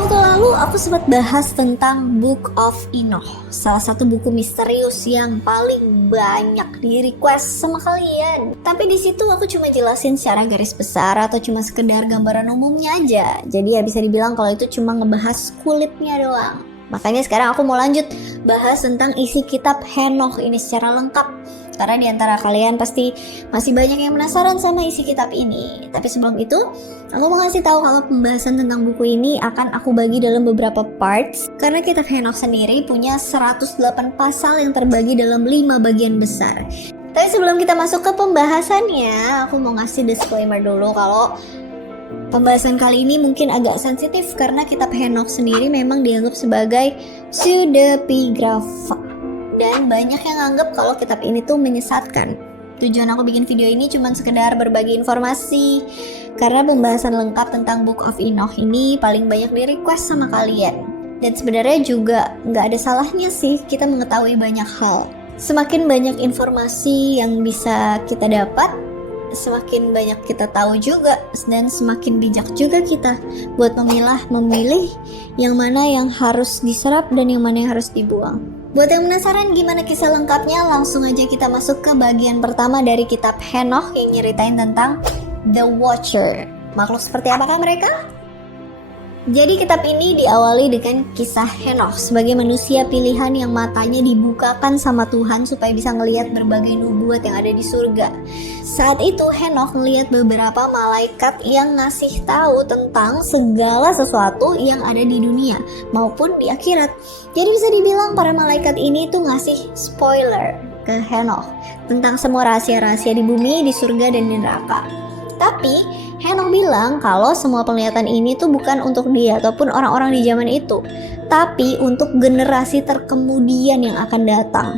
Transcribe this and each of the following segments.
waktu lalu aku sempat bahas tentang Book of Enoch, salah satu buku misterius yang paling banyak di request sama kalian. Tapi di situ aku cuma jelasin secara garis besar atau cuma sekedar gambaran umumnya aja. Jadi ya bisa dibilang kalau itu cuma ngebahas kulitnya doang. Makanya sekarang aku mau lanjut bahas tentang isi kitab Henoch ini secara lengkap. Karena di antara kalian pasti masih banyak yang penasaran sama isi kitab ini. Tapi sebelum itu, aku mau kasih tahu kalau pembahasan tentang buku ini akan aku bagi dalam beberapa parts. Karena kitab Henoch sendiri punya 108 pasal yang terbagi dalam 5 bagian besar. Tapi sebelum kita masuk ke pembahasannya, aku mau ngasih disclaimer dulu kalau pembahasan kali ini mungkin agak sensitif karena kitab Henoch sendiri memang dianggap sebagai pseudepigrapha. Dan banyak yang anggap kalau kitab ini tuh menyesatkan. Tujuan aku bikin video ini cuma sekedar berbagi informasi. Karena pembahasan lengkap tentang Book of Enoch ini paling banyak di request sama kalian. Dan sebenarnya juga nggak ada salahnya sih kita mengetahui banyak hal. Semakin banyak informasi yang bisa kita dapat, semakin banyak kita tahu juga, dan semakin bijak juga kita buat memilih yang mana yang harus diserap dan yang mana yang harus dibuang. Buat yang penasaran gimana kisah lengkapnya, langsung aja kita masuk ke bagian pertama dari kitab Henoch yang nyeritain tentang The Watcher. Makhluk seperti apakah mereka? Jadi kitab ini diawali dengan kisah Henoch sebagai manusia pilihan yang matanya dibukakan sama Tuhan supaya bisa ngelihat berbagai nubuat yang ada di surga. Saat itu Henoch melihat beberapa malaikat yang ngasih tahu tentang segala sesuatu yang ada di dunia maupun di akhirat. Jadi bisa dibilang para malaikat ini tuh ngasih spoiler ke Henoch tentang semua rahasia-rahasia di bumi, di surga, dan di neraka. Tapi Henoch bilang kalau semua penglihatan ini tuh bukan untuk dia ataupun orang-orang di zaman itu, tapi untuk generasi terkemudian yang akan datang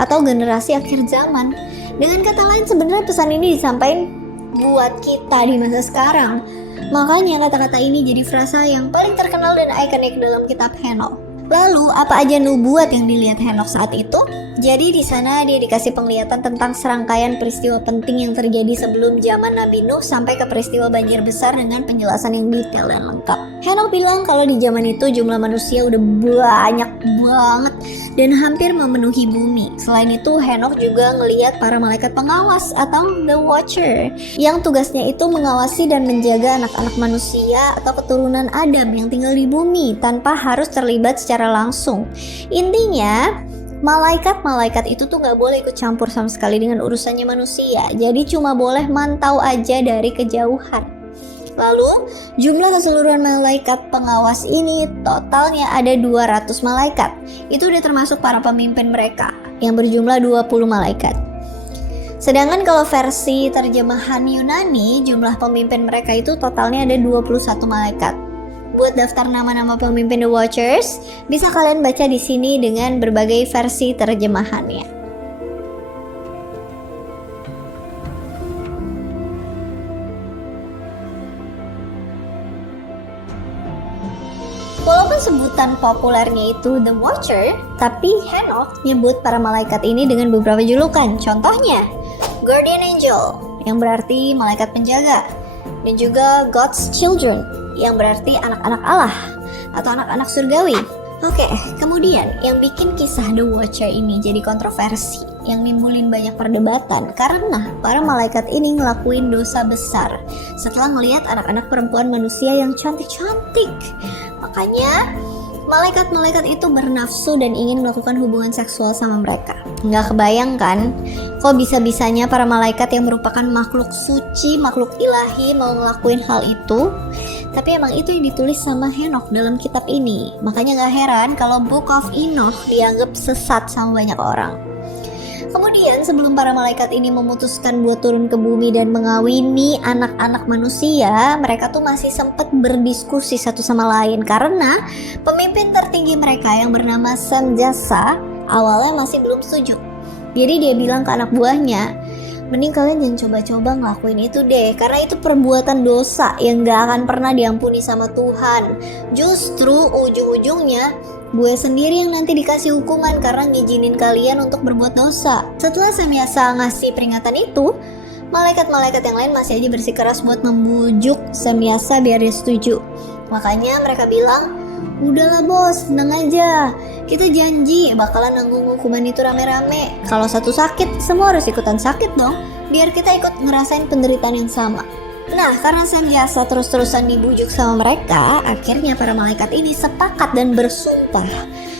atau generasi akhir zaman. Dengan kata lain sebenarnya pesan ini disampaikan buat kita di masa sekarang. Makanya kata-kata ini jadi frasa yang paling terkenal dan ikonik dalam kitab Henoch. Lalu apa aja nubuat yang dilihat Henoch saat itu? Jadi di sana dia dikasih penglihatan tentang serangkaian peristiwa penting yang terjadi sebelum zaman Nabi Nuh sampai ke peristiwa banjir besar dengan penjelasan yang detail dan lengkap. Henoch bilang kalau di zaman itu jumlah manusia udah banyak banget dan hampir memenuhi bumi. Selain itu Henoch juga ngelihat para malaikat pengawas atau The Watcher yang tugasnya itu mengawasi dan menjaga anak-anak manusia atau keturunan Adam yang tinggal di bumi tanpa harus terlibat secara langsung. Intinya malaikat-malaikat itu tuh gak boleh ikut campur sama sekali dengan urusannya manusia. Jadi cuma boleh mantau aja dari kejauhan. Lalu jumlah keseluruhan malaikat pengawas ini totalnya ada 200 malaikat. Itu udah termasuk para pemimpin mereka yang berjumlah 20 malaikat. Sedangkan kalau versi terjemahan Yunani, jumlah pemimpin mereka itu totalnya ada 21 malaikat. Buat daftar nama-nama pemimpin The Watchers, bisa kalian baca di sini dengan berbagai versi terjemahannya. Walaupun sebutan populernya itu The Watcher, tapi Henoch nyebut para malaikat ini dengan beberapa julukan. Contohnya, Guardian Angel, yang berarti malaikat penjaga, dan juga God's Children, yang berarti anak-anak Allah atau anak-anak surgawi. Oke, kemudian yang bikin kisah The Watcher ini jadi kontroversi, yang nimbulin banyak perdebatan karena para malaikat ini ngelakuin dosa besar setelah ngelihat anak-anak perempuan manusia yang cantik-cantik. Makanya malaikat-malaikat itu bernafsu dan ingin melakukan hubungan seksual sama mereka. Nggak kebayang kan, kok bisa-bisanya para malaikat yang merupakan makhluk suci, makhluk ilahi mau ngelakuin hal itu. Tapi emang itu yang ditulis sama Henoch dalam kitab ini. Makanya gak heran kalau Book of Enoch dianggap sesat sama banyak orang. Kemudian sebelum para malaikat ini memutuskan buat turun ke bumi dan mengawini anak-anak manusia, mereka tuh masih sempat berdiskusi satu sama lain karena pemimpin tertinggi mereka yang bernama Samjasa awalnya masih belum setuju. Jadi dia bilang ke anak buahnya, mending kalian jangan coba-coba ngelakuin itu deh, karena itu perbuatan dosa yang gak akan pernah diampuni sama Tuhan. Justru ujung-ujungnya gue sendiri yang nanti dikasih hukuman karena ngizinin kalian untuk berbuat dosa. Setelah Samjasa ngasih peringatan itu, malaikat-malaikat yang lain masih aja bersikeras buat membujuk Samjasa biar dia setuju. Makanya mereka bilang, Udahlah bos, tenang aja. Kita janji bakalan nanggung hukuman itu rame-rame. Kalau satu sakit, semua harus ikutan sakit dong. Biar kita ikut ngerasain penderitaan yang sama. Nah, karena Sanjasa terus-terusan dibujuk sama mereka, akhirnya para malaikat ini sepakat dan bersumpah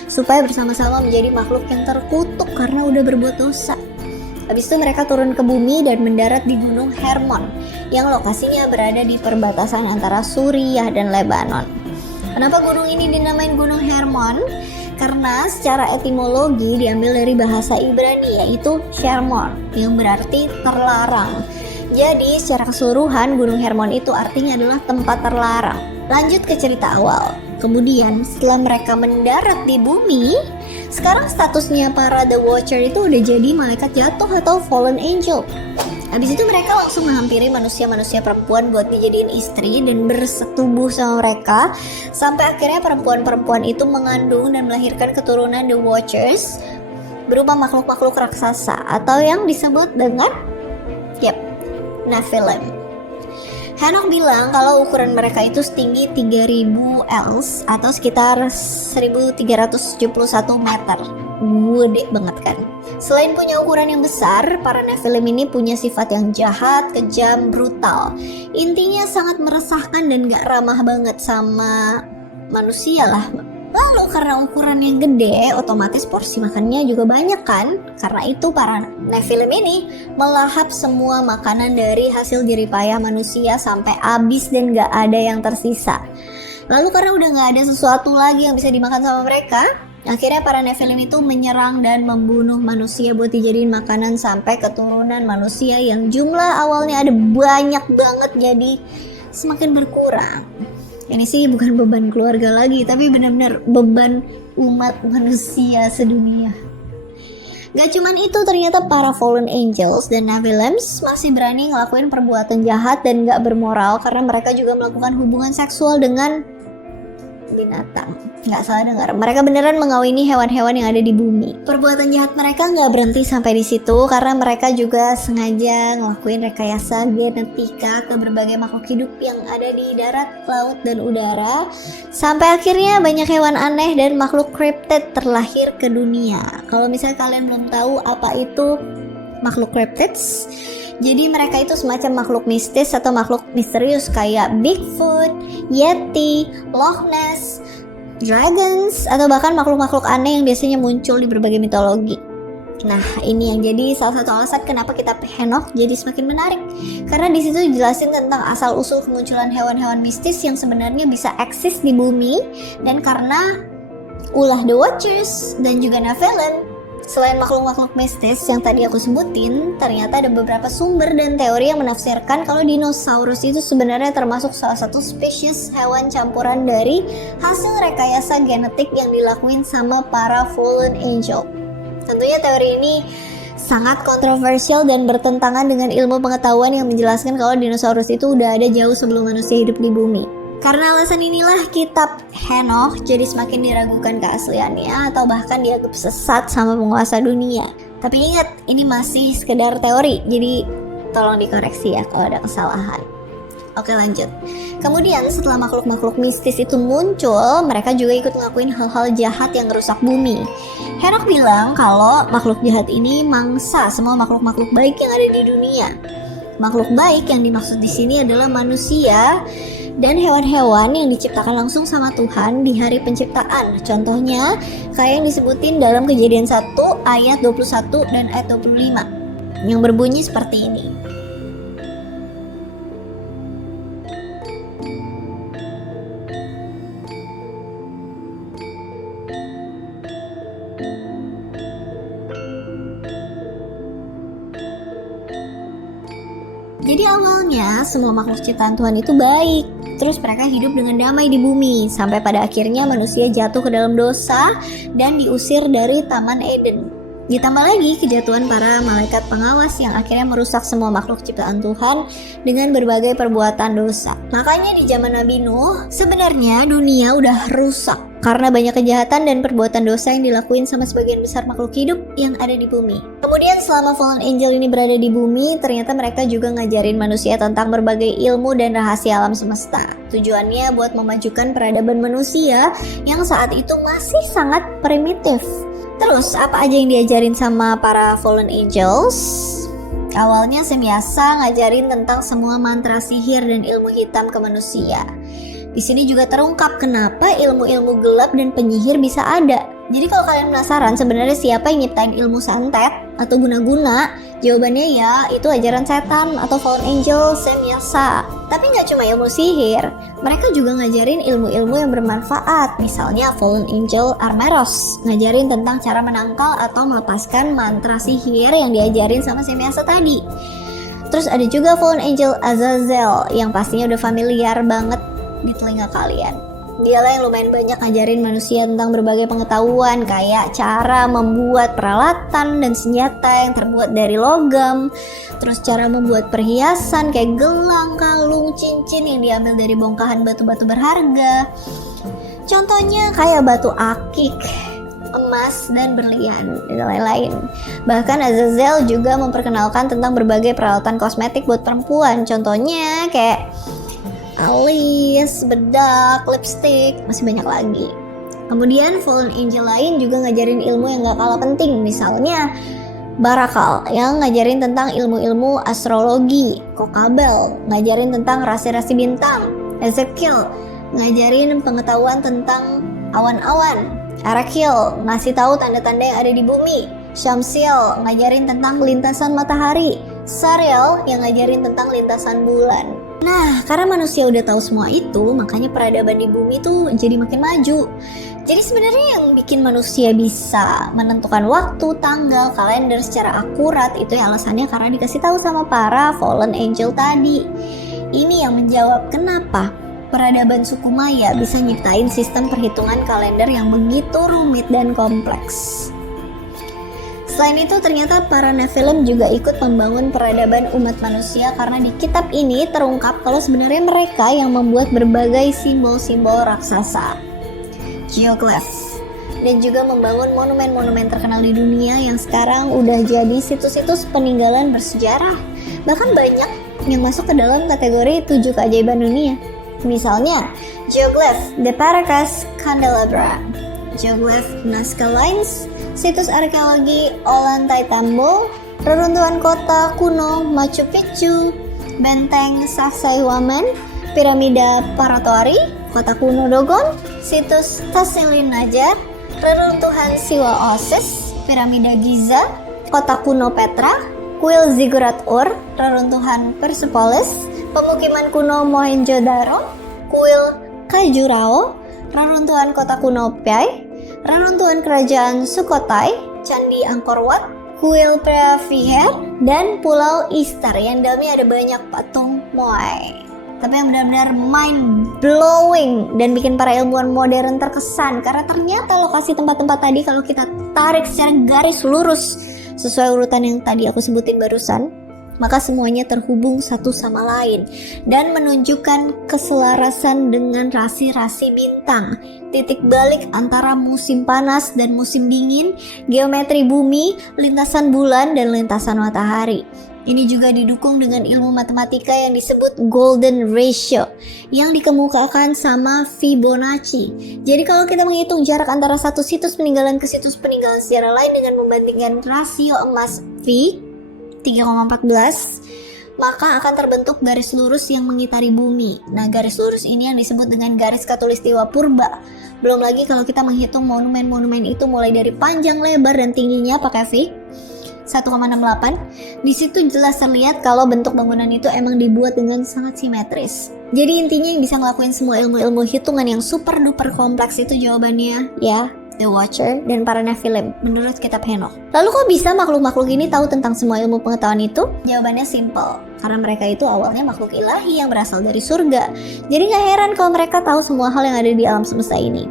supaya bersama-sama menjadi makhluk yang terkutuk karena udah berbuat dosa. Habis itu mereka turun ke bumi dan mendarat di Gunung Hermon, yang lokasinya berada di perbatasan antara Suriah dan Lebanon. Kenapa gunung ini dinamain Gunung Hermon? Karena secara etimologi diambil dari bahasa Ibrani, yaitu Shermon, yang berarti terlarang. Jadi secara keseluruhan Gunung Hermon itu artinya adalah tempat terlarang. Lanjut ke cerita awal. Kemudian setelah mereka mendarat di bumi, sekarang statusnya para The Watcher itu udah jadi malaikat jatuh atau fallen angel. Habis itu mereka langsung menghampiri manusia-manusia perempuan buat dijadiin istri dan bersetubuh sama mereka. Sampai akhirnya perempuan-perempuan itu mengandung dan melahirkan keturunan The Watchers berupa makhluk-makhluk raksasa atau yang disebut dengan Nephilim. Hanok bilang kalau ukuran mereka itu setinggi 3000 els atau sekitar 1371 meter. Gede banget kan? Selain punya ukuran yang besar, para Nephilim ini punya sifat yang jahat, kejam, brutal. Intinya sangat meresahkan dan gak ramah banget sama manusia lah. Lalu karena ukuran yang gede, otomatis porsi makannya juga banyak kan? Karena itu para Nephilim ini melahap semua makanan dari hasil jeripayah manusia sampai habis dan gak ada yang tersisa. Lalu karena udah gak ada sesuatu lagi yang bisa dimakan sama mereka, akhirnya para Nephilim itu menyerang dan membunuh manusia buat dijadiin makanan sampai keturunan manusia yang jumlah awalnya ada banyak banget jadi semakin berkurang. Ini sih bukan beban keluarga lagi, tapi benar-benar beban umat manusia sedunia. Gak cuman itu, ternyata para fallen angels dan Nephilims masih berani ngelakuin perbuatan jahat dan gak bermoral karena mereka juga melakukan hubungan seksual dengan binatang. Nggak salah dengar, mereka beneran mengawini hewan-hewan yang ada di bumi. Perbuatan jahat mereka nggak berhenti sampai di situ karena mereka juga sengaja ngelakuin rekayasa genetika ke berbagai makhluk hidup yang ada di darat, laut, dan udara. Sampai akhirnya banyak hewan aneh dan makhluk cryptid terlahir ke dunia. Kalau misalnya kalian belum tahu apa itu makhluk cryptids, jadi mereka itu semacam makhluk mistis atau makhluk misterius kayak Bigfoot, Yeti, Loch Ness, dragons, atau bahkan makhluk-makhluk aneh yang biasanya muncul di berbagai mitologi. Nah, ini yang jadi salah satu alasan kenapa kitab Henokh jadi semakin menarik. Karena di situ dijelasin tentang asal-usul kemunculan hewan-hewan mistis yang sebenarnya bisa eksis di bumi, dan karena ulah The Watchers dan juga Nephilim. Selain makhluk-makhluk mistis yang tadi aku sebutin, ternyata ada beberapa sumber dan teori yang menafsirkan kalau dinosaurus itu sebenarnya termasuk salah satu spesies hewan campuran dari hasil rekayasa genetik yang dilakuin sama para fallen angel. Tentunya teori ini sangat kontroversial dan bertentangan dengan ilmu pengetahuan yang menjelaskan kalau dinosaurus itu udah ada jauh sebelum manusia hidup di bumi. Karena alasan inilah kitab Henokh jadi semakin diragukan keasliannya atau bahkan dianggap sesat sama penguasa dunia. Tapi ingat, ini masih sekedar teori, jadi tolong dikoreksi ya kalau ada kesalahan. Oke, lanjut. Kemudian setelah makhluk-makhluk mistis itu muncul, mereka juga ikut ngelakuin hal-hal jahat yang merusak bumi. Henokh bilang kalau makhluk jahat ini mangsa semua makhluk-makhluk baik yang ada di dunia. Makhluk baik yang dimaksud di sini adalah manusia dan hewan-hewan yang diciptakan langsung sama Tuhan di hari penciptaan. Contohnya kayak yang disebutin dalam Kejadian 1 ayat 21 dan ayat 25 yang berbunyi seperti ini. Jadi awalnya semua makhluk ciptaan Tuhan itu baik, terus mereka hidup dengan damai di bumi, sampai pada akhirnya manusia jatuh ke dalam dosa dan diusir dari Taman Eden. Ditambah lagi kejatuhan para malaikat pengawas yang akhirnya merusak semua makhluk ciptaan Tuhan dengan berbagai perbuatan dosa. Makanya di zaman Nabi Nuh, sebenarnya dunia udah rusak karena banyak kejahatan dan perbuatan dosa yang dilakuin sama sebagian besar makhluk hidup yang ada di bumi. Kemudian selama fallen angel ini berada di bumi, ternyata mereka juga ngajarin manusia tentang berbagai ilmu dan rahasia alam semesta. Tujuannya buat memajukan peradaban manusia yang saat itu masih sangat primitif. Terus apa aja yang diajarin sama para fallen angels? Awalnya Semyasa ngajarin tentang semua mantra sihir dan ilmu hitam ke manusia. Di sini juga terungkap kenapa ilmu-ilmu gelap dan penyihir bisa ada. Jadi kalau kalian penasaran sebenarnya siapa yang nyiptain ilmu santet atau guna-guna, jawabannya ya itu ajaran setan atau fallen angel Semyasa. Tapi nggak cuma ilmu sihir, mereka juga ngajarin ilmu-ilmu yang bermanfaat. Misalnya fallen angel Armeros ngajarin tentang cara menangkal atau melepaskan mantra sihir yang diajarin sama Semyasa tadi. Terus ada juga fallen angel Azazel yang pastinya udah familiar banget di telinga kalian. Dialah yang lumayan banyak ngajarin manusia tentang berbagai pengetahuan kayak cara membuat peralatan dan senjata yang terbuat dari logam, terus cara membuat perhiasan kayak gelang, kalung, cincin yang diambil dari bongkahan batu-batu berharga. Contohnya kayak batu akik, emas, dan berlian, dan lain-lain. Bahkan Azazel juga memperkenalkan tentang berbagai peralatan kosmetik buat perempuan. Contohnya kayak alis, bedak, lipstick, masih banyak lagi. Kemudian fallen angel lain juga ngajarin ilmu yang gak kalah penting. Misalnya Barakal yang ngajarin tentang ilmu-ilmu astrologi, Kokabel ngajarin tentang rasi-rasi bintang, Ezekiel ngajarin pengetahuan tentang awan-awan, Arakiel ngasih tahu tanda-tanda yang ada di bumi, Syamsiel ngajarin tentang lintasan matahari, Sariel yang ngajarin tentang lintasan bulan. Nah, karena manusia udah tahu semua itu, makanya peradaban di bumi tuh jadi makin maju. Jadi sebenarnya yang bikin manusia bisa menentukan waktu, tanggal, kalender secara akurat itu ya alasannya karena dikasih tahu sama para fallen angel tadi. Ini yang menjawab kenapa peradaban suku Maya bisa nyiptain sistem perhitungan kalender yang begitu rumit dan kompleks. Selain itu ternyata para Nephilim juga ikut membangun peradaban umat manusia karena di kitab ini terungkap kalau sebenarnya mereka yang membuat berbagai simbol-simbol raksasa, geoglyphs, dan juga membangun monumen-monumen terkenal di dunia yang sekarang udah jadi situs-situs peninggalan bersejarah. Bahkan banyak yang masuk ke dalam kategori 7 keajaiban dunia. Misalnya, geoglyph The Paracas Candelabra, geoglyph Nazca Lines, situs arkeologi Ollantaytambo, reruntuhan kota kuno Machu Picchu, benteng Sacsayhuaman, piramida Paratori, kota kuno Dogon, situs Tassili Najar, reruntuhan Siwa Oasis, piramida Giza, kota kuno Petra, kuil Ziggurat-Ur, reruntuhan Persepolis, pemukiman kuno Mohenjo-daro, kuil Khajuraho, reruntuhan kota kuno Pai, reruntuhan kerajaan Sukhothai, Candi Angkor Wat, kuil Preah-Vihear, dan Pulau Ishtar yang dalamnya ada banyak patung Moai. Tapi yang benar-benar mind blowing dan bikin para ilmuwan modern terkesan karena ternyata lokasi tempat-tempat tadi kalau kita tarik secara garis lurus sesuai urutan yang tadi aku sebutin barusan, maka semuanya terhubung satu sama lain dan menunjukkan keselarasan dengan rasi-rasi bintang, titik balik antara musim panas dan musim dingin, geometri bumi, lintasan bulan, dan lintasan matahari. Ini juga didukung dengan ilmu matematika yang disebut Golden Ratio yang dikemukakan sama Fibonacci. Jadi kalau kita menghitung jarak antara satu situs peninggalan ke situs peninggalan sejarah lain dengan membandingkan rasio emas V 3,14, maka akan terbentuk garis lurus yang mengitari bumi. Nah, garis lurus ini yang disebut dengan garis khatulistiwa purba. Belum lagi kalau kita menghitung monumen-monumen itu mulai dari panjang, lebar, dan tingginya pakai V 1,68. Di situ jelas terlihat kalau bentuk bangunan itu emang dibuat dengan sangat simetris. Jadi intinya yang bisa ngelakuin semua ilmu-ilmu hitungan yang super duper kompleks itu jawabannya ya The Watcher dan para Nephilim menurut kitab Henokh. Lalu kok bisa makhluk-makhluk ini tahu tentang semua ilmu pengetahuan itu? Jawabannya simple, karena mereka itu awalnya makhluk ilahi yang berasal dari surga. Jadi gak heran kalau mereka tahu semua hal yang ada di alam semesta ini.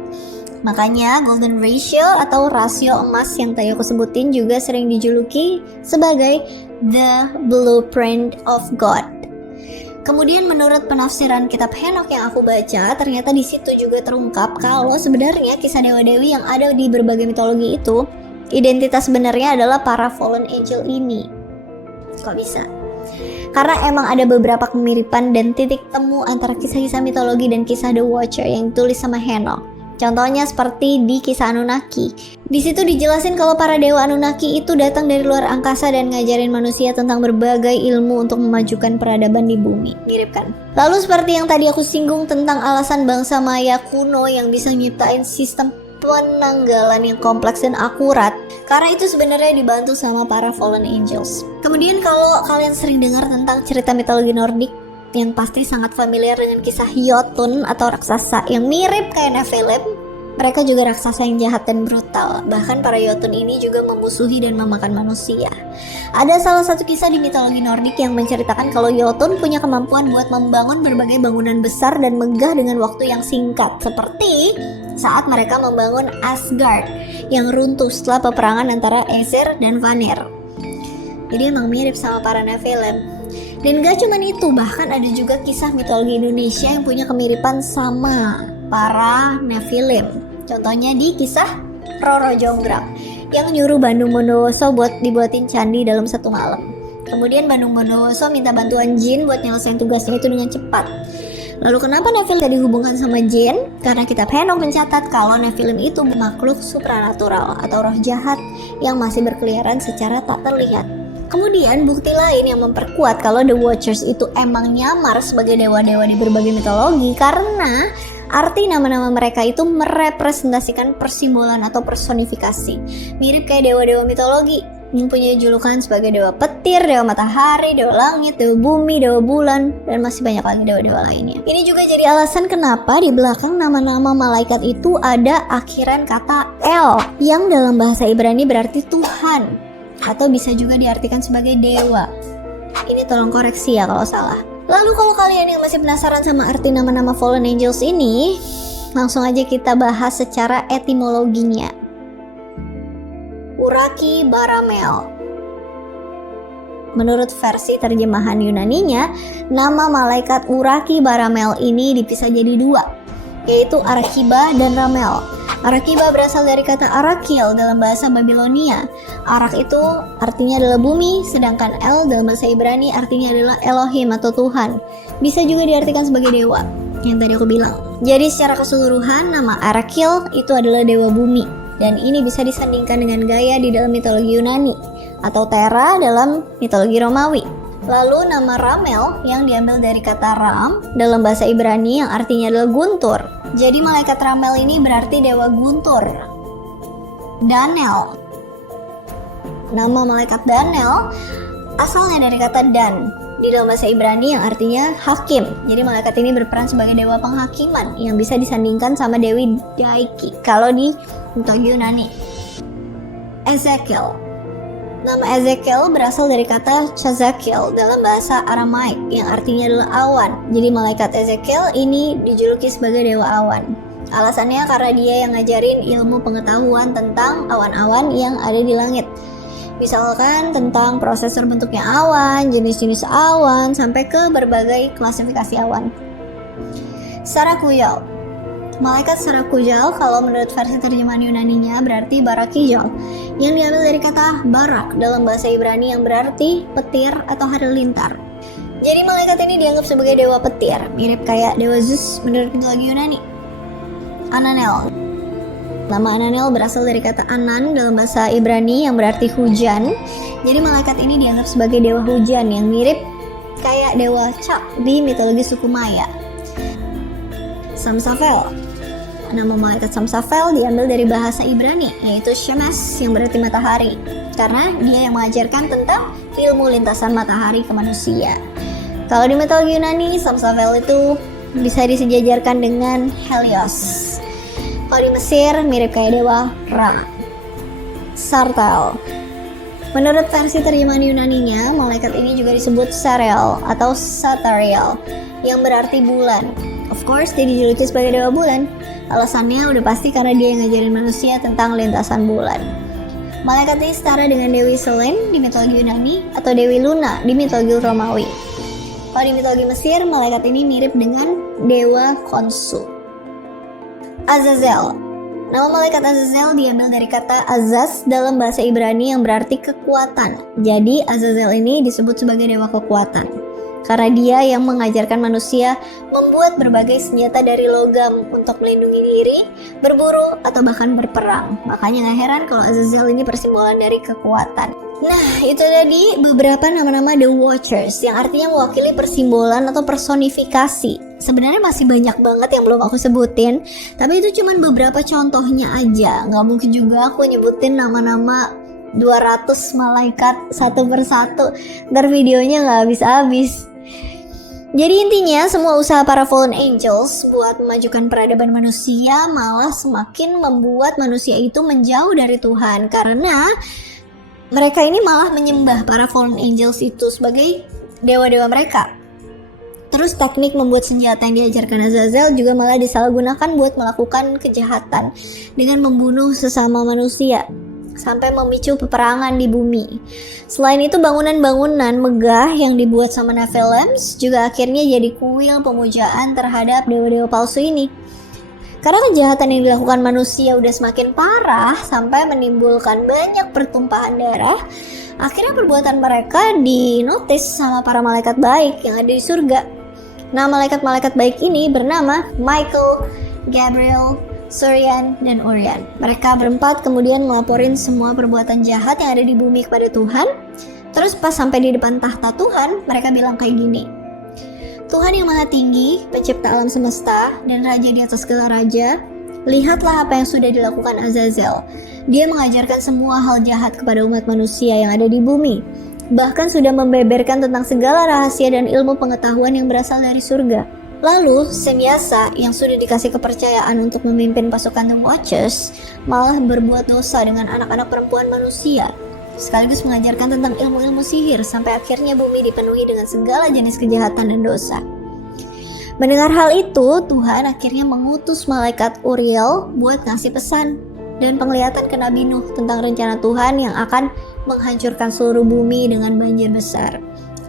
Makanya Golden Ratio atau rasio emas yang tadi aku sebutin juga sering dijuluki sebagai The Blueprint of God. Kemudian menurut penafsiran kitab Henokh yang aku baca, ternyata di situ juga terungkap kalau sebenarnya kisah dewa-dewi yang ada di berbagai mitologi itu, identitas sebenarnya adalah para fallen angel ini. Kok bisa? Karena emang ada beberapa kemiripan dan titik temu antara kisah-kisah mitologi dan kisah The Watcher yang ditulis sama Henokh. Contohnya seperti di kisah Anunnaki. Di situ dijelasin kalau para dewa Anunnaki itu datang dari luar angkasa dan ngajarin manusia tentang berbagai ilmu untuk memajukan peradaban di bumi. Mirip kan? Lalu seperti yang tadi aku singgung tentang alasan bangsa Maya kuno yang bisa nyiptain sistem penanggalan yang kompleks dan akurat, karena itu sebenarnya dibantu sama para fallen angels. Kemudian kalau kalian sering dengar tentang cerita mitologi Nordik, yang pasti sangat familiar dengan kisah Jotun atau raksasa yang mirip kayak Nephilim. Mereka juga raksasa yang jahat dan brutal. Bahkan para Jotun ini juga memusuhi dan memakan manusia. Ada salah satu kisah di mitologi Nordik yang menceritakan kalau Jotun punya kemampuan buat membangun berbagai bangunan besar dan megah dengan waktu yang singkat, seperti saat mereka membangun Asgard yang runtuh setelah peperangan antara Aesir dan Vanir. Jadi emang mirip sama para Nephilim. Dan gak cuman itu, bahkan ada juga kisah mitologi Indonesia yang punya kemiripan sama para Nephilim. Contohnya di kisah Roro Jonggrang yang nyuruh Bandung Bondowoso buat dibuatin candi dalam satu malam. Kemudian Bandung Bondowoso minta bantuan jin buat nyelesain tugasnya itu dengan cepat. Lalu kenapa Nephilim tadi dihubungkan sama jin? Karena kitab Henokh mencatat kalau Nephilim itu makhluk supranatural atau roh jahat yang masih berkeliaran secara tak terlihat. Kemudian bukti lain yang memperkuat kalau The Watchers itu emang nyamar sebagai dewa-dewa di berbagai mitologi karena arti nama-nama mereka itu merepresentasikan persimbolan atau personifikasi. Mirip kayak dewa-dewa mitologi yang punya julukan sebagai dewa petir, dewa matahari, dewa langit, dewa bumi, dewa bulan, dan masih banyak lagi dewa-dewa lainnya. Ini juga jadi alasan kenapa di belakang nama-nama malaikat itu ada akhiran kata El yang dalam bahasa Ibrani berarti Tuhan, atau bisa juga diartikan sebagai dewa. Ini tolong koreksi ya kalau salah. Lalu kalau kalian yang masih penasaran sama arti nama-nama fallen angels ini, langsung aja kita bahas secara etimologinya. Uraki Baramel. Menurut versi terjemahan Yunaninya, nama malaikat Uraki Baramel ini dipisah jadi dua, yaitu Arakiba dan Ramel. Arakiba berasal dari kata Arakil dalam bahasa Babilonia. Arak itu artinya adalah bumi, sedangkan El dalam bahasa Ibrani artinya adalah Elohim atau Tuhan. Bisa juga diartikan sebagai dewa, yang tadi aku bilang. Jadi secara keseluruhan nama Arakil itu adalah dewa bumi, dan ini bisa disandingkan dengan Gaia di dalam mitologi Yunani, atau Terra dalam mitologi Romawi. Lalu nama Ramel yang diambil dari kata Ram dalam bahasa Ibrani yang artinya adalah guntur. Jadi malaikat Ramel ini berarti dewa guntur. Daniel. Nama malaikat Daniel asalnya dari kata Dan di dalam bahasa Ibrani yang artinya hakim. Jadi malaikat ini berperan sebagai dewa penghakiman yang bisa disandingkan sama Dewi Daiki kalau di mitologi Yunani. Ezekiel. Nama Ezekiel berasal dari kata Chazakil dalam bahasa Aramaik yang artinya adalah awan. Jadi malaikat Ezekiel ini dijuluki sebagai dewa awan. Alasannya karena dia yang ngajarin ilmu pengetahuan tentang awan-awan yang ada di langit. Misalkan tentang proses terbentuknya awan, jenis-jenis awan, sampai ke berbagai klasifikasi awan. Sarakuyal. Malaikat Sarakujal kalau menurut versi terjemahan Yunaninya berarti Barakijal, yang diambil dari kata Barak dalam bahasa Ibrani yang berarti petir atau halilintar. Jadi malaikat ini dianggap sebagai dewa petir, mirip kayak dewa Zeus menurut mitologi Yunani. Ananel. Nama Ananel berasal dari kata Anan dalam bahasa Ibrani yang berarti hujan. Jadi malaikat ini dianggap sebagai dewa hujan yang mirip kayak dewa Chak di mitologi suku Maya. Samsafel. Nama malaikat Samsafel diambil dari bahasa Ibrani, yaitu Shemesh yang berarti matahari, karena dia yang mengajarkan tentang ilmu lintasan matahari ke manusia. Kalau di mitologi Yunani, Samsafel itu bisa disejajarkan dengan Helios. Kalau di Mesir, mirip kayak dewa Ra. Sartal. Menurut versi terjemahan Yunaninya, malaikat ini juga disebut Sariel atau Satariel, yang berarti bulan. Of course, dia dijuluki sebagai dewa bulan. Alasannya udah pasti karena dia yang ngajarin manusia tentang lintasan bulan. Malaikat ini setara dengan Dewi Selene di mitologi Yunani atau Dewi Luna di mitologi Romawi. Kalau di mitologi Mesir, malaikat ini mirip dengan dewa Khonsu. Azazel. Nama malaikat Azazel diambil dari kata Azaz dalam bahasa Ibrani yang berarti kekuatan. Jadi Azazel ini disebut sebagai dewa kekuatan karena dia yang mengajarkan manusia membuat berbagai senjata dari logam untuk melindungi diri, berburu, atau bahkan berperang. Makanya gak heran kalau Azazel ini persimbolan dari kekuatan. Nah, itu tadi beberapa nama-nama The Watchers yang artinya mewakili persimbolan atau personifikasi. Sebenarnya masih banyak banget yang belum aku sebutin, tapi itu cuma beberapa contohnya aja. Gak mungkin juga aku nyebutin nama-nama 200 malaikat satu persatu, ntar videonya gak habis-habis. Jadi intinya semua usaha para fallen angels buat memajukan peradaban manusia malah semakin membuat manusia itu menjauh dari Tuhan, karena mereka ini malah menyembah para fallen angels itu sebagai dewa-dewa mereka. Terus teknik membuat senjata yang diajarkan Azazel juga malah disalahgunakan buat melakukan kejahatan dengan membunuh sesama manusia sampai memicu peperangan di bumi. Selain itu bangunan-bangunan megah yang dibuat sama Nephilims juga akhirnya jadi kuil pemujaan terhadap dewa-dewa palsu ini. Karena kejahatan yang dilakukan manusia udah semakin parah sampai menimbulkan banyak pertumpahan darah, akhirnya perbuatan mereka dinotis sama para malaikat baik yang ada di surga. Nah, malaikat-malaikat baik ini bernama Michael, Gabriel, Surian, dan Urian. Mereka berempat kemudian melaporin semua perbuatan jahat yang ada di bumi kepada Tuhan. Terus pas sampai di depan tahta Tuhan, mereka bilang kayak gini, Tuhan yang maha tinggi, pencipta alam semesta, dan raja di atas segala raja, lihatlah apa yang sudah dilakukan Azazel. Dia mengajarkan semua hal jahat kepada umat manusia yang ada di bumi. Bahkan sudah membeberkan tentang segala rahasia dan ilmu pengetahuan yang berasal dari surga. Lalu, Semyasa yang sudah dikasih kepercayaan untuk memimpin pasukan The Watchers malah berbuat dosa dengan anak-anak perempuan manusia, sekaligus mengajarkan tentang ilmu-ilmu sihir sampai akhirnya bumi dipenuhi dengan segala jenis kejahatan dan dosa. Mendengar hal itu, Tuhan akhirnya mengutus malaikat Uriel buat ngasih pesan dan penglihatan ke Nabi Nuh tentang rencana Tuhan yang akan menghancurkan seluruh bumi dengan banjir besar.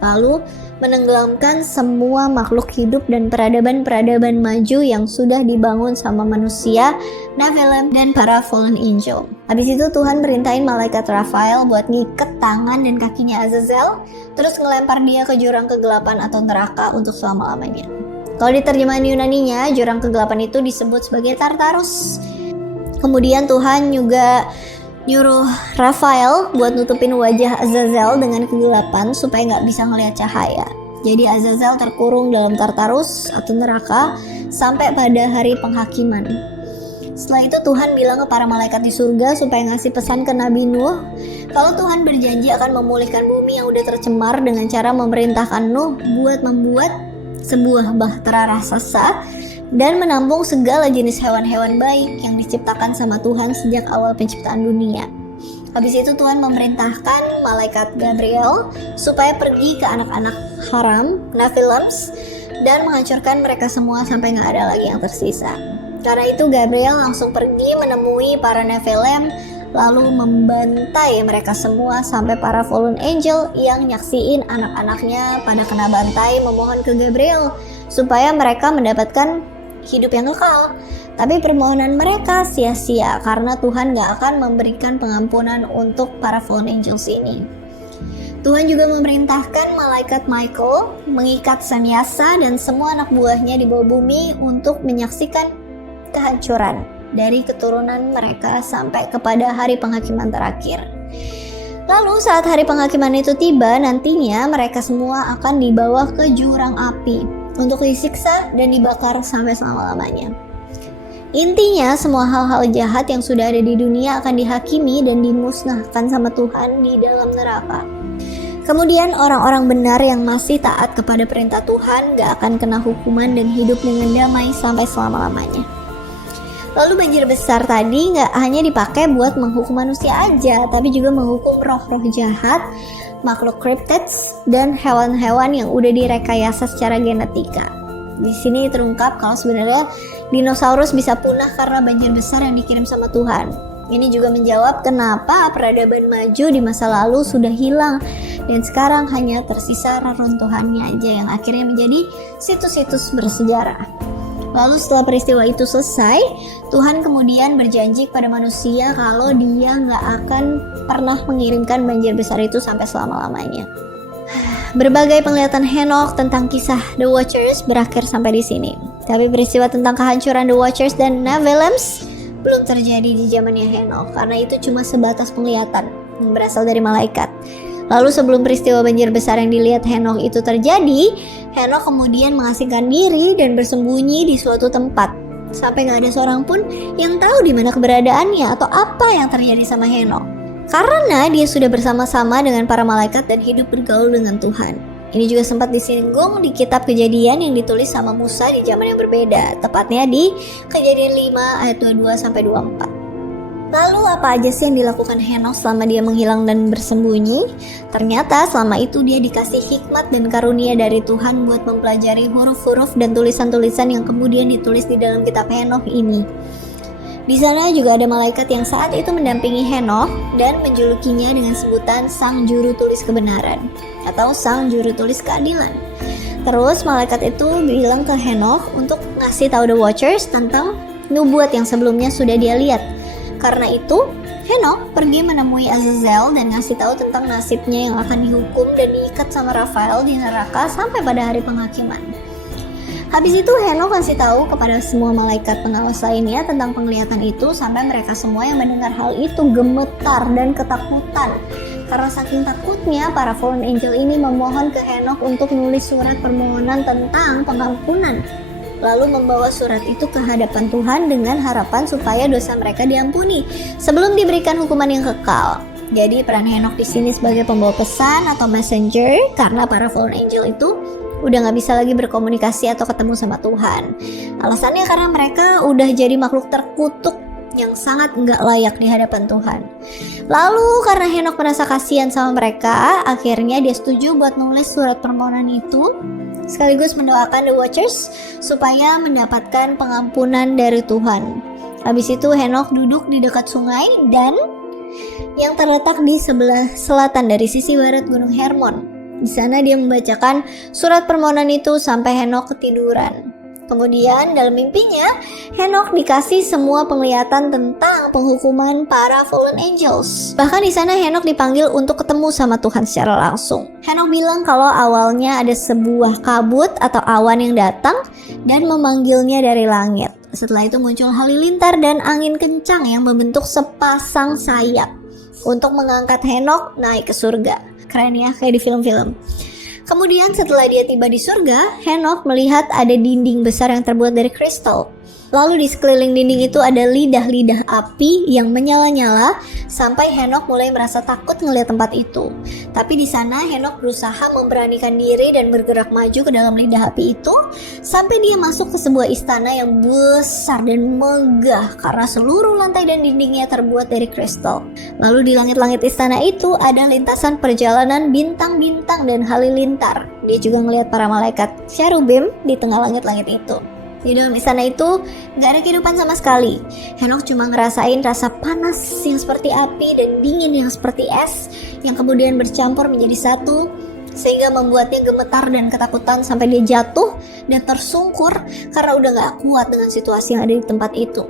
Lalu menenggelamkan semua makhluk hidup dan peradaban-peradaban maju yang sudah dibangun sama manusia, Nephilim, dan para fallen angel. Habis itu Tuhan perintahin malaikat Raphael buat ngiket tangan dan kakinya Azazel, terus ngelempar dia ke jurang kegelapan atau neraka untuk selama-lamanya. Kalau di terjemahan Yunaninya, jurang kegelapan itu disebut sebagai Tartarus. Kemudian Tuhan juga nyuruh Raphael buat nutupin wajah Azazel dengan kegelapan supaya nggak bisa ngelihat cahaya. Jadi Azazel terkurung dalam Tartarus atau neraka sampai pada hari penghakiman. Setelah itu Tuhan bilang ke para malaikat di surga supaya ngasih pesan ke Nabi Nuh kalau Tuhan berjanji akan memulihkan bumi yang udah tercemar dengan cara memerintahkan Nuh buat membuat sebuah bahtera raksasa dan menampung segala jenis hewan-hewan baik yang diciptakan sama Tuhan sejak awal penciptaan dunia. Habis itu Tuhan memerintahkan malaikat Gabriel supaya pergi ke anak-anak haram, Nephilims, dan menghancurkan mereka semua sampai gak ada lagi yang tersisa. Karena itu Gabriel langsung pergi menemui para Nephilim, lalu membantai mereka semua sampai para fallen angel yang nyaksiin anak-anaknya pada kena bantai memohon ke Gabriel supaya mereka mendapatkan hidup yang kekal. Tapi permohonan mereka sia-sia karena Tuhan gak akan memberikan pengampunan untuk para fallen angels ini. Tuhan juga memerintahkan malaikat Michael mengikat Semyasa dan semua anak buahnya di bawah bumi untuk menyaksikan kehancuran dari keturunan mereka sampai kepada hari penghakiman terakhir. Lalu saat hari penghakiman itu tiba, nantinya mereka semua akan dibawa ke jurang api untuk disiksa dan dibakar sampai selama-lamanya. Intinya semua hal-hal jahat yang sudah ada di dunia akan dihakimi dan dimusnahkan sama Tuhan di dalam neraka. Kemudian orang-orang benar yang masih taat kepada perintah Tuhan gak akan kena hukuman dan hidup dengan damai sampai selama-lamanya. Lalu banjir besar tadi gak hanya dipakai buat menghukum manusia aja, tapi juga menghukum roh-roh jahat, makhluk cryptids, dan hewan-hewan yang udah direkayasa secara genetika. Di sini terungkap kalau sebenarnya dinosaurus bisa punah karena banjir besar yang dikirim sama Tuhan. Ini juga menjawab kenapa peradaban maju di masa lalu sudah hilang dan sekarang hanya tersisa reruntuhannya aja yang akhirnya menjadi situs-situs bersejarah. Lalu setelah peristiwa itu selesai, Tuhan kemudian berjanji kepada manusia kalau dia nggak akan pernah mengirimkan banjir besar itu sampai selama-lamanya. Berbagai penglihatan Henokh tentang kisah The Watchers berakhir sampai di sini. Tapi peristiwa tentang kehancuran The Watchers dan Nephilims belum terjadi di zamannya Henokh, karena itu cuma sebatas penglihatan yang berasal dari malaikat. Lalu sebelum peristiwa banjir besar yang dilihat Henokh itu terjadi, Henokh kemudian mengasingkan diri dan bersembunyi di suatu tempat. Sampai gak ada seorang pun yang tahu di mana keberadaannya atau apa yang terjadi sama Henokh. Karena dia sudah bersama-sama dengan para malaikat dan hidup bergaul dengan Tuhan. Ini juga sempat disinggung di kitab Kejadian yang ditulis sama Musa di zaman yang berbeda, tepatnya di Kejadian 5 ayat 22-24. Lalu apa aja sih yang dilakukan Henokh selama dia menghilang dan bersembunyi? Ternyata selama itu dia dikasih hikmat dan karunia dari Tuhan buat mempelajari huruf-huruf dan tulisan-tulisan yang kemudian ditulis di dalam kitab Henokh ini. Di sana juga ada malaikat yang saat itu mendampingi Henokh dan menjulukinya dengan sebutan Sang Juru Tulis Kebenaran atau Sang Juru Tulis Keadilan. Terus malaikat itu bilang ke Henokh untuk ngasih tahu The Watchers tentang nubuat yang sebelumnya sudah dia lihat. Karena itu, Henokh pergi menemui Azazel dan ngasih tahu tentang nasibnya yang akan dihukum dan diikat sama Rafael di neraka sampai pada hari penghakiman. Habis itu Henokh kasih tahu kepada semua malaikat pengawas lainnya tentang penglihatan itu sampai mereka semua yang mendengar hal itu gemetar dan ketakutan. Karena saking takutnya, para fallen angel ini memohon ke Henokh untuk nulis surat permohonan tentang pengampunan. Lalu membawa surat itu ke hadapan Tuhan dengan harapan supaya dosa mereka diampuni sebelum diberikan hukuman yang kekal. Jadi peran Henokh di sini sebagai pembawa pesan atau messenger, karena para fallen angel itu udah nggak bisa lagi berkomunikasi atau ketemu sama Tuhan. Alasannya karena mereka udah jadi makhluk terkutuk yang sangat nggak layak di hadapan Tuhan. Lalu karena Henokh merasa kasihan sama mereka, akhirnya dia setuju buat nulis surat permohonan itu sekaligus mendoakan The Watchers supaya mendapatkan pengampunan dari Tuhan. Habis itu Henokh duduk di dekat sungai dan yang terletak di sebelah selatan dari sisi barat Gunung Hermon. Di sana dia membacakan surat permohonan itu sampai Henokh ketiduran. Kemudian dalam mimpinya, Henokh dikasih semua penglihatan tentang penghukuman para fallen angels. Bahkan di sana Henokh dipanggil untuk ketemu sama Tuhan secara langsung. Henokh bilang kalau awalnya ada sebuah kabut atau awan yang datang dan memanggilnya dari langit. Setelah itu muncul halilintar dan angin kencang yang membentuk sepasang sayap untuk mengangkat Henokh naik ke surga. Keren ya, kayak di film-film. Kemudian setelah dia tiba di surga, Henokh melihat ada dinding besar yang terbuat dari kristal. Lalu di sekeliling dinding itu ada lidah-lidah api yang menyala-nyala sampai Henokh mulai merasa takut ngelihat tempat itu. Tapi di sana Henokh berusaha memberanikan diri dan bergerak maju ke dalam lidah api itu sampai dia masuk ke sebuah istana yang besar dan megah karena seluruh lantai dan dindingnya terbuat dari kristal. Lalu di langit-langit istana itu ada lintasan perjalanan bintang-bintang dan halilintar. Dia juga ngelihat para malaikat cherubim di tengah langit-langit itu. Di dalam istana itu gak ada kehidupan sama sekali. Henokh cuma ngerasain rasa panas yang seperti api dan dingin yang seperti es yang kemudian bercampur menjadi satu sehingga membuatnya gemetar dan ketakutan sampai dia jatuh dan tersungkur karena udah gak kuat dengan situasi yang ada di tempat itu.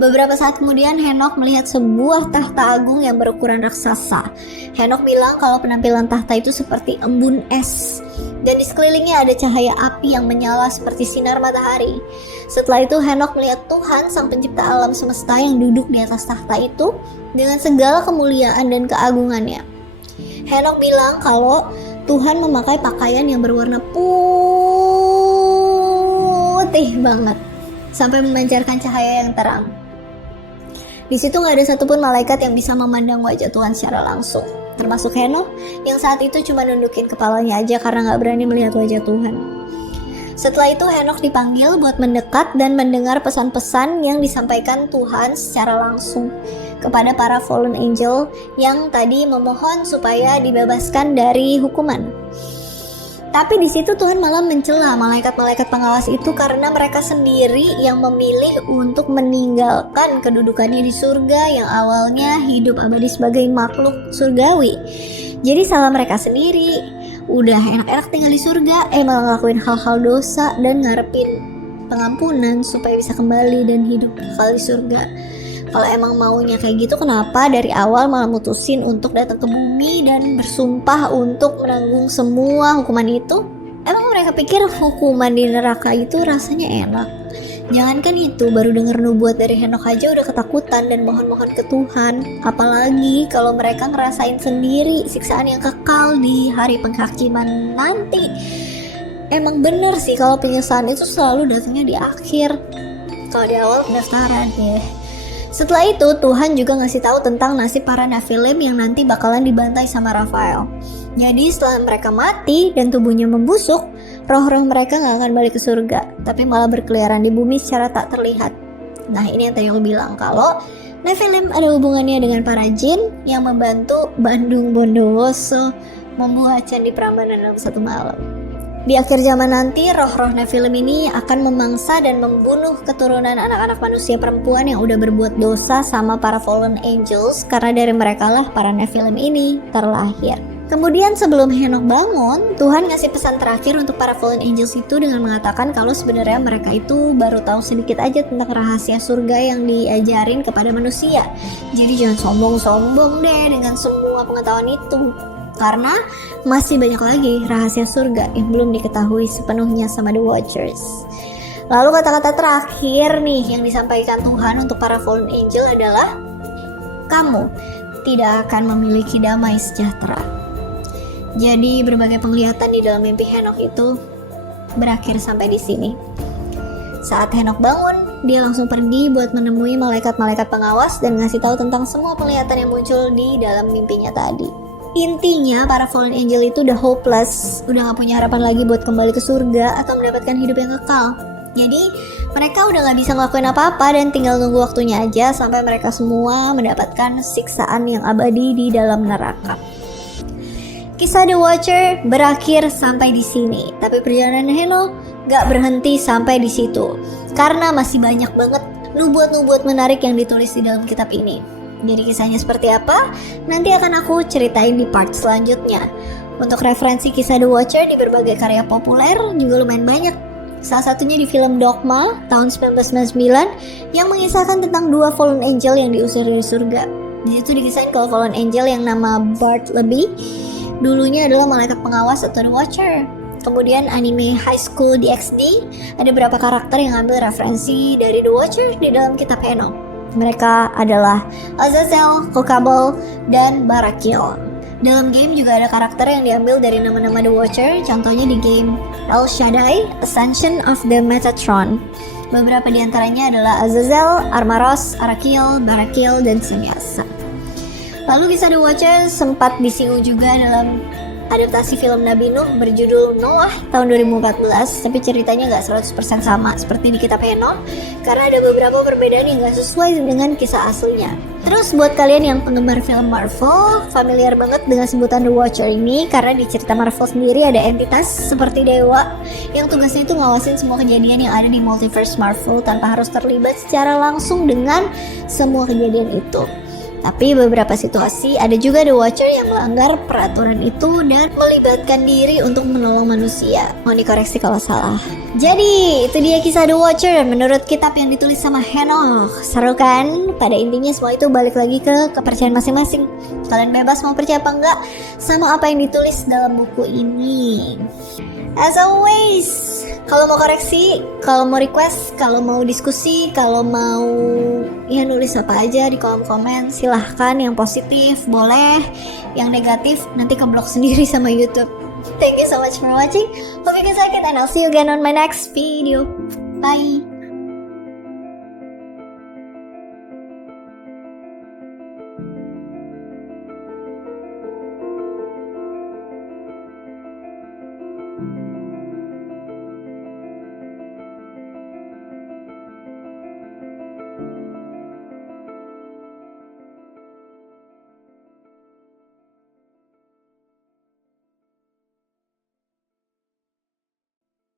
Beberapa saat kemudian Henokh melihat sebuah tahta agung yang berukuran raksasa. Henokh bilang kalau penampilan tahta itu seperti embun es dan di sekelilingnya ada cahaya api yang menyala seperti sinar matahari. Setelah itu Henokh melihat Tuhan sang pencipta alam semesta yang duduk di atas tahta itu dengan segala kemuliaan dan keagungannya. Henokh bilang kalau Tuhan memakai pakaian yang berwarna putih banget sampai memancarkan cahaya yang terang. Di situ nggak ada satupun malaikat yang bisa memandang wajah Tuhan secara langsung, termasuk Henokh yang saat itu cuma nundukin kepalanya aja karena nggak berani melihat wajah Tuhan. Setelah itu Henokh dipanggil buat mendekat dan mendengar pesan-pesan yang disampaikan Tuhan secara langsung kepada para fallen angel yang tadi memohon supaya dibebaskan dari hukuman. Tapi di situ Tuhan malah mencela malaikat-malaikat pengawas itu karena mereka sendiri yang memilih untuk meninggalkan kedudukannya di surga yang awalnya hidup abadi sebagai makhluk surgawi. Jadi salah mereka sendiri. Udah enak-enak tinggal di surga, malah ngelakuin hal-hal dosa dan ngarepin pengampunan supaya bisa kembali dan hidup kekal di surga. Kalau emang maunya kayak gitu, kenapa dari awal malah mutusin untuk datang ke bumi dan bersumpah untuk menanggung semua hukuman itu? Emang mereka pikir hukuman di neraka itu rasanya enak? Jangankan itu, baru denger nubuat dari Henokh aja udah ketakutan dan mohon-mohon ke Tuhan. Apalagi kalau mereka ngerasain sendiri siksaan yang kekal di hari penghakiman nanti. Emang bener sih kalau penyesalan itu selalu datangnya di akhir, kalau di awal pendaftaran ya. Setelah itu Tuhan juga ngasih tahu tentang nasib para Nephilim yang nanti bakalan dibantai sama Raphael. Jadi setelah mereka mati dan tubuhnya membusuk, roh-roh mereka gak akan balik ke surga, tapi malah berkeliaran di bumi secara tak terlihat. Nah, ini yang tadi aku bilang, kalau Nephilim ada hubungannya dengan para jin yang membantu Bandung Bondowoso membuat Candi Prambanan dalam satu malam. Di akhir zaman nanti, roh-roh Nephilim ini akan memangsa dan membunuh keturunan anak-anak manusia perempuan yang udah berbuat dosa sama para fallen angels, karena dari mereka lah para Nephilim ini terlahir. Kemudian sebelum Henokh bangun, Tuhan ngasih pesan terakhir untuk para fallen angels itu dengan mengatakan kalau sebenarnya mereka itu baru tahu sedikit aja tentang rahasia surga yang diajarin kepada manusia. Jadi jangan sombong-sombong deh dengan semua pengetahuan itu, karena masih banyak lagi rahasia surga yang belum diketahui sepenuhnya sama The Watchers. Lalu kata-kata terakhir nih yang disampaikan Tuhan untuk para fallen angel adalah, kamu tidak akan memiliki damai sejahtera. Jadi berbagai penglihatan di dalam mimpi Henokh itu berakhir sampai di sini. Saat Henokh bangun, dia langsung pergi buat menemui malaikat-malaikat pengawas dan ngasih tahu tentang semua penglihatan yang muncul di dalam mimpinya tadi. Intinya para fallen angel itu udah hopeless, udah gak punya harapan lagi buat kembali ke surga atau mendapatkan hidup yang kekal. Jadi mereka udah gak bisa ngelakuin apa-apa dan tinggal nunggu waktunya aja sampai mereka semua mendapatkan siksaan yang abadi di dalam neraka. Kisah The Watcher berakhir sampai di sini, tapi perjalanan Henokh gak berhenti sampai di situ, karena masih banyak banget nubuat-nubuat menarik yang ditulis di dalam kitab ini. Jadi kisahnya seperti apa? Nanti akan aku ceritain di part selanjutnya. Untuk referensi kisah The Watcher di berbagai karya populer juga lumayan banyak. Salah satunya di film Dogma tahun 1999 yang mengisahkan tentang dua fallen angel yang diusir dari surga. Di situ dikisahin kalau fallen angel yang nama Bartleby dulunya adalah malaikat pengawas atau The Watcher. Kemudian anime High School DxD ada beberapa karakter yang ambil referensi dari The Watcher di dalam kitab Henokh. Mereka adalah Azazel, Kokabel, dan Barakiel. Dalam game juga ada karakter yang diambil dari nama-nama The Watcher, contohnya di game El Shaddai, Ascension of the Metatron. Beberapa di antaranya adalah Azazel, Armaros, Arakiel, Barakiel, dan Simiasa. Lalu kisah The Watcher sempat disinggung juga dalam adaptasi film Nabi Nuh berjudul Noah tahun 2014, tapi ceritanya nggak 100% sama seperti di kitab Henokh karena ada beberapa perbedaan yang nggak sesuai dengan kisah aslinya. Terus buat kalian yang penggemar film Marvel, familiar banget dengan sebutan The Watcher ini karena di cerita Marvel sendiri ada entitas seperti dewa yang tugasnya itu ngawasin semua kejadian yang ada di multiverse Marvel tanpa harus terlibat secara langsung dengan semua kejadian itu. Tapi beberapa situasi ada juga The Watcher yang melanggar peraturan itu dan melibatkan diri untuk menolong manusia. Mohon dikoreksi kalau salah. Jadi itu dia kisah The Watcher menurut kitab yang ditulis sama Henokh. Seru kan? Pada intinya semua itu balik lagi ke kepercayaan masing-masing. Kalian bebas mau percaya apa enggak sama apa yang ditulis dalam buku ini. As always, kalau mau koreksi, kalau mau request, kalau mau diskusi, kalau mau ya nulis apa aja di kolom komen, silahkan. Yang positif boleh, yang negatif nanti keblok sendiri sama YouTube. Thank you so much for watching. Hope you guys like it and I'll see you again on my next video. Bye.